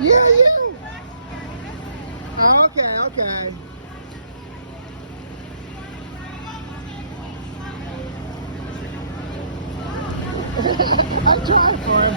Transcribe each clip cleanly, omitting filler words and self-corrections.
Yeah, you. Oh, okay, okay. I'm trying for him.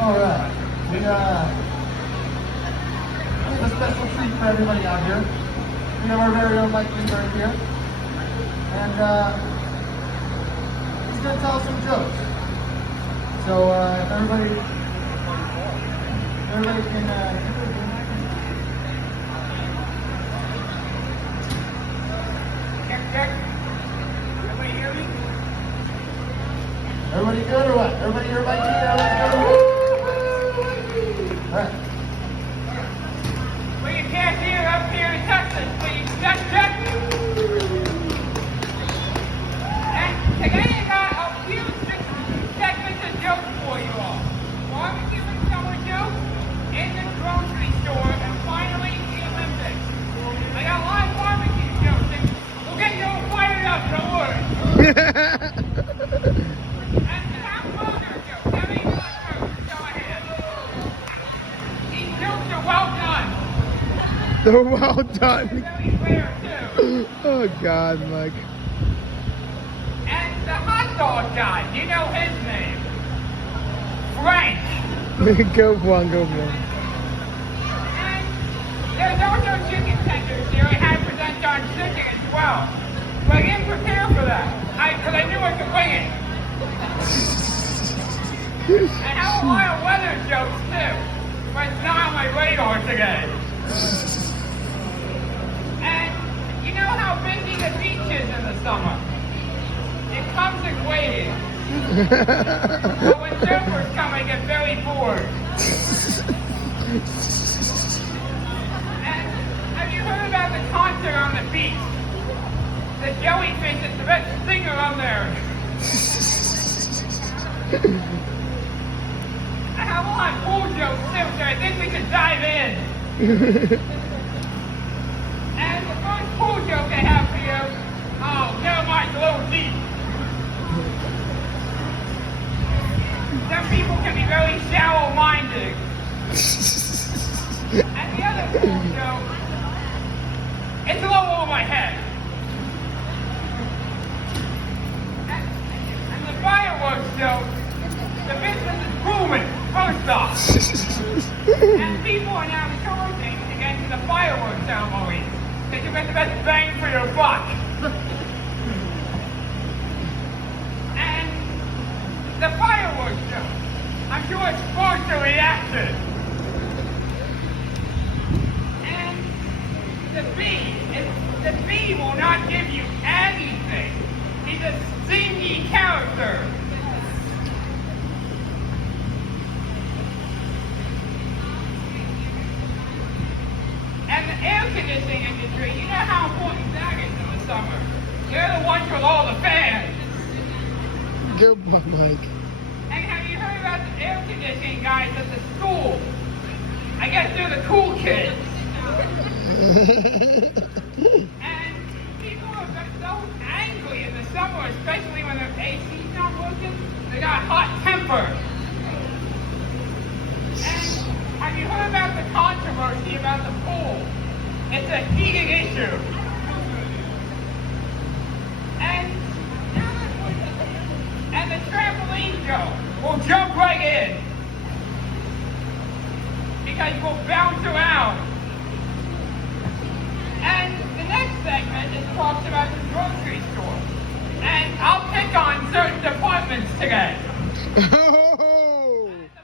All right, we have a special treat for everybody out here. We have our very own Mike right here, and he's going to tell us some jokes. So if everybody can. Check. Everybody hear me? Everybody good or what? Everybody hear Mike? Everybody good? All right. Well, you can't hear up here in Texas, please. Check. And today I got a few segments of jokes for you all. Barbecue and summer jokes, in the grocery store, and finally the Olympics. I got a lot of barbecue jokes, and we'll get you all fired up, don't worry. And the hamburger jokes. How many hamburgers? Go ahead. These jokes are well done. They're well done. Very rare, too. Oh, God, Mike. And the hot dog guy, you know his name. Frank. Go one, go one. And there's also chicken tenders here. I had present on chicken as well. But I didn't prepare for that. Because I knew I could wing it. I have a lot of weather jokes too. But it's not on my radar today. And you know how busy the beach is in the summer? It comes in waves. But when surfers come, I get very bored. And have you heard about the concert on the beach? The jellyfish is the best singer on there. I have a lot of pool jokes too, so I think we should dive in. And the first pool joke I have for you, oh, never mind, it's a little deep. Some people can be very shallow-minded. And the other pool joke, it's a little over my head. And the fireworks joke, the business is booming, first off. And people are now charging to get into the fireworks ceremony. Because you get the best bang for your buck. And the fireworks joke, I'm sure it's sparked a reaction. And the bee will not give you anything. He's a stingy character. And the air conditioning industry, you know how important that is in the summer. They're the ones with all the fans. Good one, Mike. And have you heard about the air conditioning guys at the school? I guess they're the cool kids. And people are so angry in the summer, especially when their AC's not working. They got hot temper. And have you heard about the controversy about the pool? It's a heated issue. And the trampoline joke will jump right in. Because we'll bounce around. And the next segment is talks about the grocery store. And I'll pick on certain departments today. And the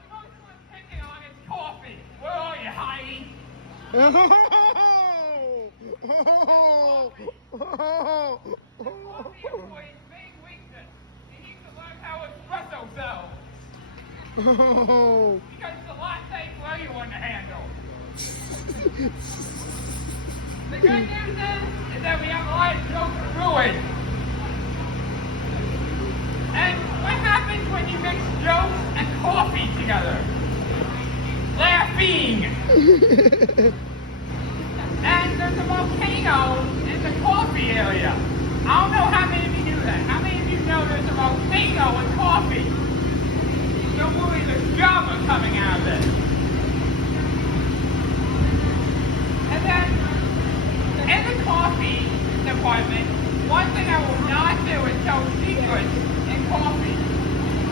first one picking on is coffee. Where are you, Heidi? Coffee avoids main weakness. He needs to learn how espresso sells. Oh. Because it's a latte for everyone to handle. The good news is that we have a lot of jokes to ruin. And what happens when you mix jokes and coffee together? Laughing. And there's a volcano in the coffee area. I don't know how many of you knew that. How many of you know there's a volcano in coffee? Don't worry, there's lava coming out of it. And then, in the coffee department, one thing I will not do is tell secrets in coffee.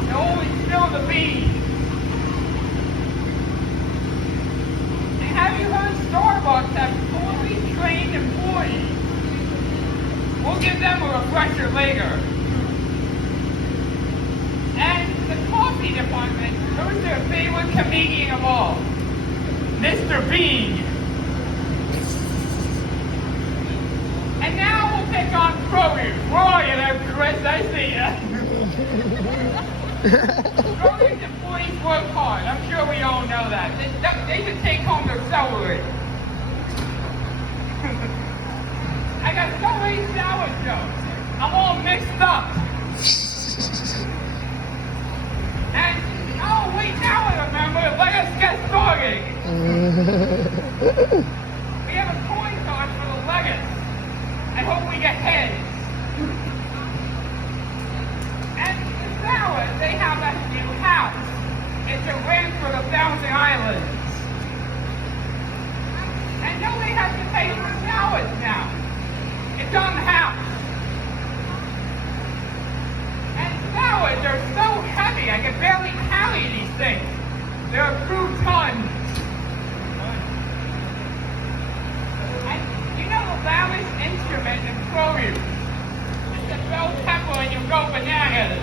They always spill the beans. And have you heard Starbucks have fully trained employees? We'll give them a refresher later. And the coffee department, who's their favorite comedian of all? Mr. Bean. And now we'll pick on produce. Where are you there, Chris? I see ya. Produce employees work hard. I'm sure we all know that. They should take home their salary. I got so many sour jokes. I'm all mixed up. And, oh wait, now I remember. Let us get started. We have a coin toss for the Legacy. I hope we get heads. And the Sours, they have a new house. It's a ranch for the Thousand Islands. And nobody has to pay for Sours now. It's on the house. And Sours are so heavy, I can barely carry these things. They're a few tons. The loudest instrument in produce. It's a bell pepper and you go bananas.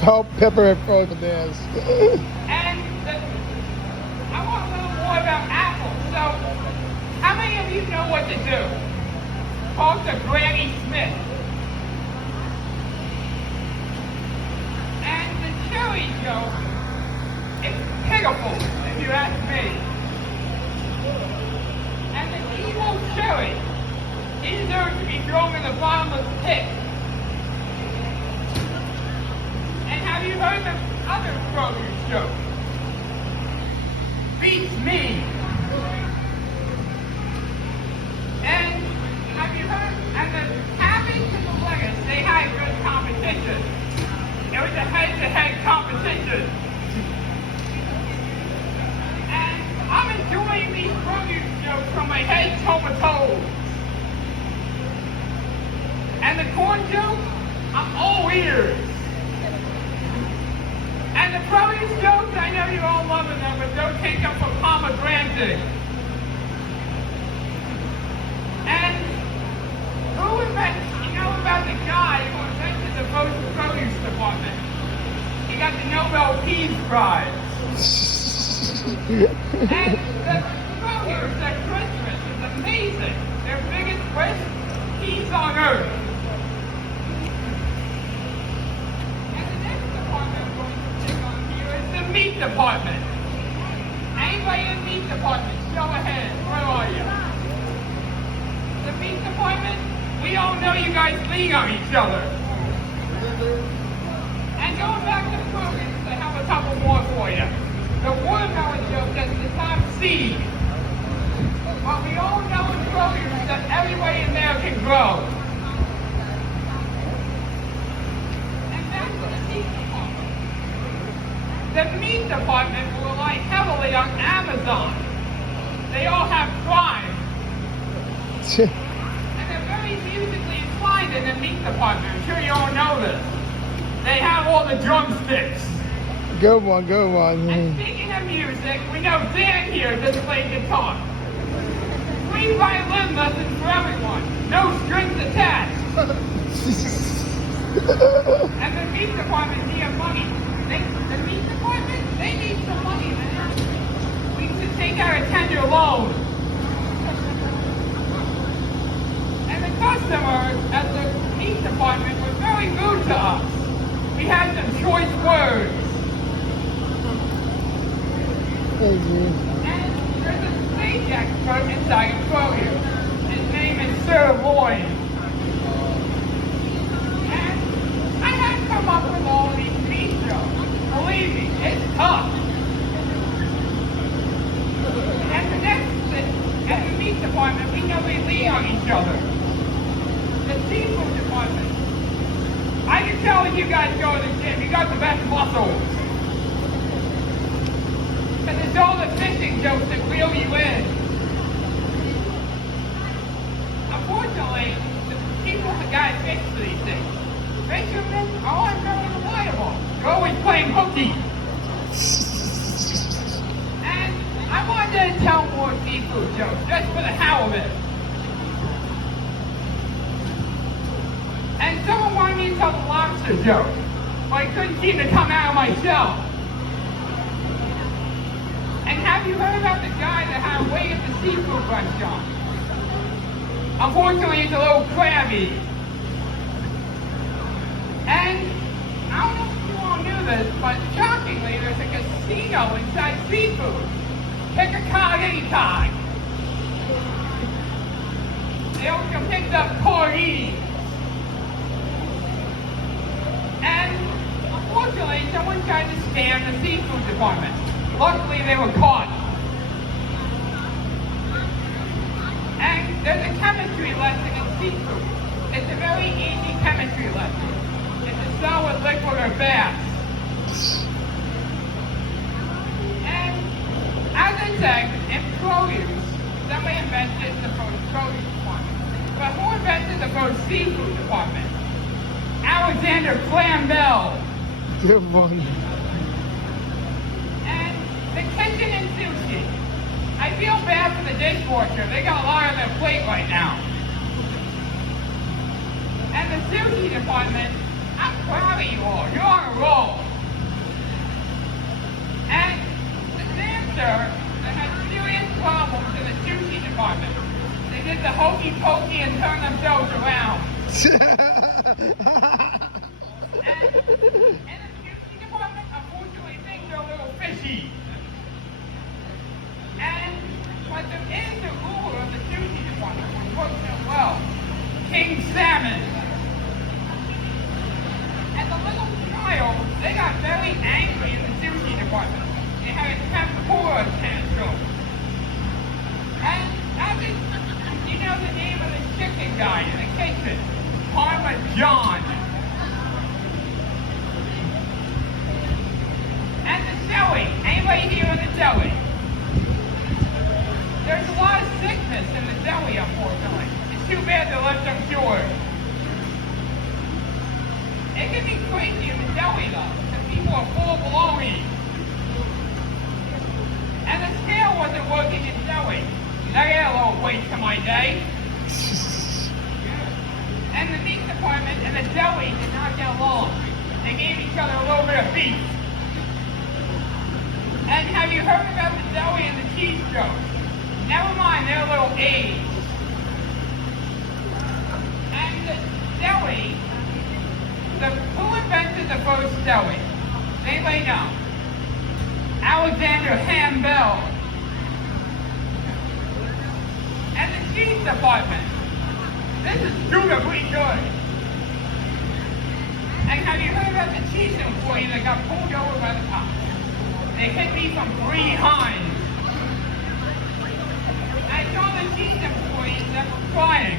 Bell pepper and frozen bananas. And I want a little more about apples. So, how many of you know what to do? Talk to Granny Smith. And the cherry joke, it's pitiful, if you ask me. And the evil cherry, he deserves to be thrown in the bottomless pit. And have you heard the other produce joke? Beats me. And have you heard, and the Cabbage and the Legacy, they had good competition. It was a head-to-head competition. And I'm enjoying these produce jokes from my head to my toes. And the corn joke, I'm all ears. And the produce jokes, I know you're all loving them, but don't take them for pomegranate. And who invented, you know about the guy who invented the produce department? He got the Nobel Peace Prize. And the produce at Christmas is amazing. Their biggest wish, peace on earth. And the next department I'm going to take on here is the meat department. Anybody in the meat department, show a hand. Where are you? The meat department, we all know you guys lean on each other. And going back to produce, I have a couple more for you. The watermelon joke is the top seed. But we all know in produce that everybody in there can grow. And that's the meat department. The meat department will rely heavily on Amazon. They all have Prime. And they're very musically inclined in the meat department. I'm sure you all know this. They have all the drumsticks. Good one, good one. And speaking of music, we know Dan here just played guitar. Free violin lessons for everyone. No strings attached. And the meat department need money. The meat department, they need some money, man. We should take out a 10-year loan. And the customers at the meat department were very rude to us. We had some choice words. Hey, G. And there's a steak expert inside of Kroger. His name is Sir Lloyd. And I had to come up with all these meat jokes. Believe me, it's tough. And the next, at the meat department, we know we lean on each other. The seafood department. I can tell that you guys go to the gym. You got the best muscles. But it's all the fishing jokes that reel you in. Unfortunately, the people that got fish for these things. Fishermen are very reliable. They're always playing hooky. And I wanted to tell more seafood jokes just for the hell of it. And someone wanted me to tell the lobster joke, but I couldn't seem to come out of myself. And have you heard about the guy that had a wait at the seafood restaurant? Unfortunately, he's a little crabby. And I don't know if you all knew this, but shockingly, there's a casino inside seafood. Pick a card anytime. They also picked up Cordy. And unfortunately, someone tried to scam the seafood department. Luckily, they were caught. And there's a chemistry lesson in seafood. It's a very easy chemistry lesson. It's a solid, liquid, or gas. And as I said, in produce, somebody invented the first produce department. But who invented the first seafood department? Alexander Graham Bell. Good one. And the kitchen and sushi. I feel bad for the dishwasher. They got a lot on their plate right now. And the sushi department, I'm proud of you all. You're on a roll. And the dancer that had serious problems in the sushi department. They did the hokey pokey and turned themselves around. And in the sushi department, unfortunately, things are a little fishy. But there is a ruler of the sushi department who works it well, King Salmon. And the little child, they got very angry in the sushi department. They had a tempura tantrum. And you know the name of the chicken guy in the kitchen? Parmesan. And the deli. Anybody here in the deli? There's a lot of sickness in the deli, unfortunately. It's too bad they left them cured. It can be crazy in the deli, though, because people are full of baloney. And the scale wasn't working in deli. I got a little waste to my day. And the meat department and the deli did not get along. They gave each other a little bit of beef. And have you heard about the deli and the cheese joke? Never mind their little age. And the deli, who invented the first deli? Anybody know? Alexander Ham Bell. And the cheese department. This is stupidly good. And have you heard about the cheese employee that got pulled over by the cops? They hit me from behind. I saw the cheese employee that was crying.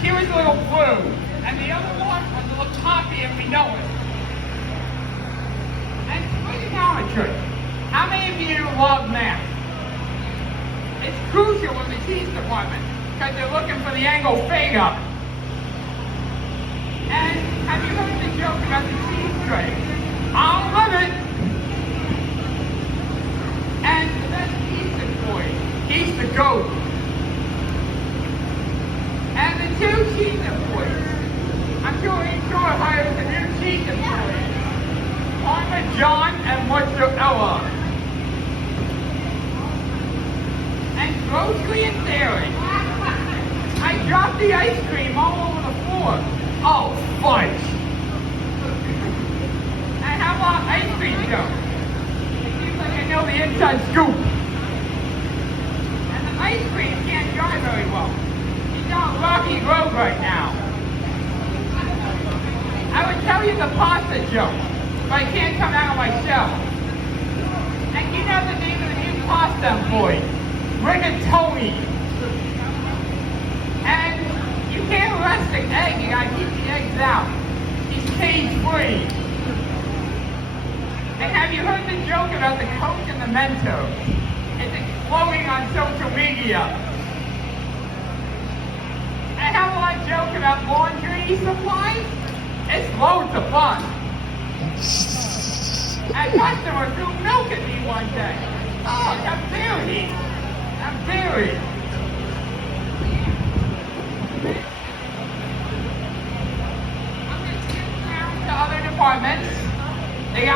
She was a little blue. And the other one was a little poppy, and we know it. And trigonometry. How many of you love math? It's crucial in the cheese department because they're looking for the angle theta. And have you heard the joke about the cheese tray? I'll love it. And the best cheese employee, he's the goat. And the two cheese employees, I'm sure each store hires a new cheese employee. Parmesan and mozzarella. And grocery and dairy. I dropped the ice cream all over the floor. Oh, fudge. And how about ice cream go? It seems like I know the inside scoop. ice cream can't drive very well. He's on a rocky road right now. I would tell you the pasta joke, but I can't come out of my shell. And you know the name of the new pasta employee? Rigatoni. And you can't arrest an egg, you gotta keep the eggs out. He's cage free. And have you heard the joke about the Coke and the Mentos? It's exploding on social media. And how will I joke about laundry supplies? It's loads of fun. A customer threw milk at me one day. Oh, I'm buried. I'm buried. I'm going to skip down to other departments. They're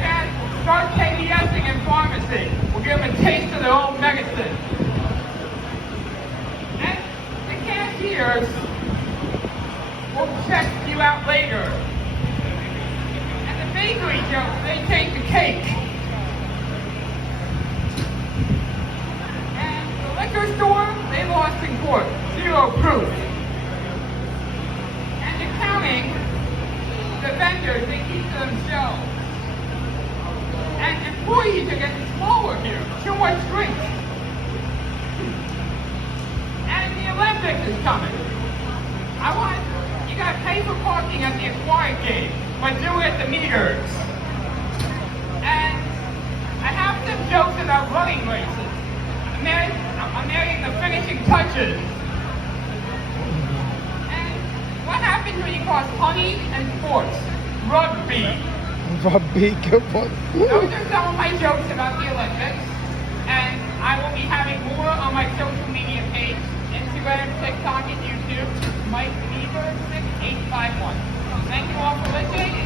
going to start KBSing in pharmacy. We'll give them a taste of their own medicine. And the cashiers will check you out later. And the bakery joke, they take the cake. And the liquor store, they lost in court. 0 proof. And accounting, the vendors, they keep to themselves. And employees are getting smaller here. Too much drink. And the Olympics is coming. You gotta pay for parking at the acquired game, but do it at the meters. And I have some jokes about running races. I'm adding the finishing touches. And what happens when you cross honey and sports? Rugby. Rugby, good one. Those are some of my jokes about the Olympics. And I will be having more on my social media page, Instagram, TikTok, and YouTube. Mike Bieber 6851. Thank you all for listening.